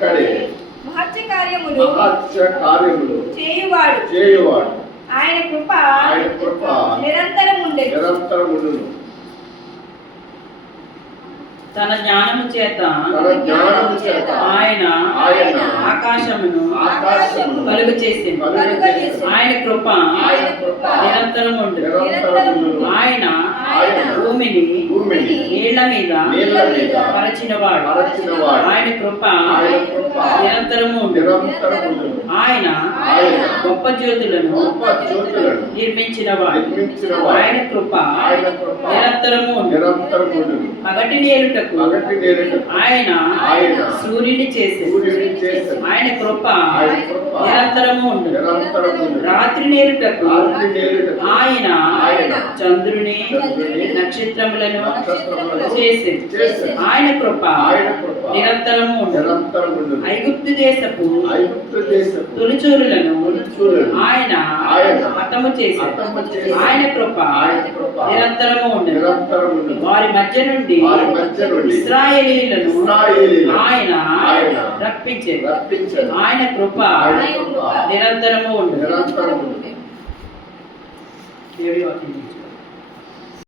ఒక్కడే మహత్య కార్యములు చేయువాడు ఆయన కృప నిరంతరం ఉండెను. తన జ్ఞానము చేత ఆయన ఆకాశమును కలుగు చేసింది. ఆయన కృప నిరంతరం ఉండెను. ఆయన భూమిని నీళ్ల మీద పరచినవాడు. ఆయన కృప నిరంతరము ఉండెను. ఆయన గొప్ప జ్యోతులను నిర్మించినవాడు. ఆయన కృప నిరంతరము ఉండెను. పగటి నేలుటకు ఆయన సూర్యుని చేసెను. ఆయన కృప నిరంతరము ఉండెను. రాత్రి నేలుటకు ఆయన చంద్రుని నక్షత్రములను చేసెను. ఆయన కృప నిరంతరము ఉండెను. ఐగుప్తు దేశపు తొలిచూరులను ఆయన హతము చేసెను. ఆయన కృప నిరంతరము ఉండెను. వారి మధ్య నుండి ఇశ్రాయేలీయులను ఆయన రప్పించెను. ఆయన కృప నిరంతరము ఉండెను.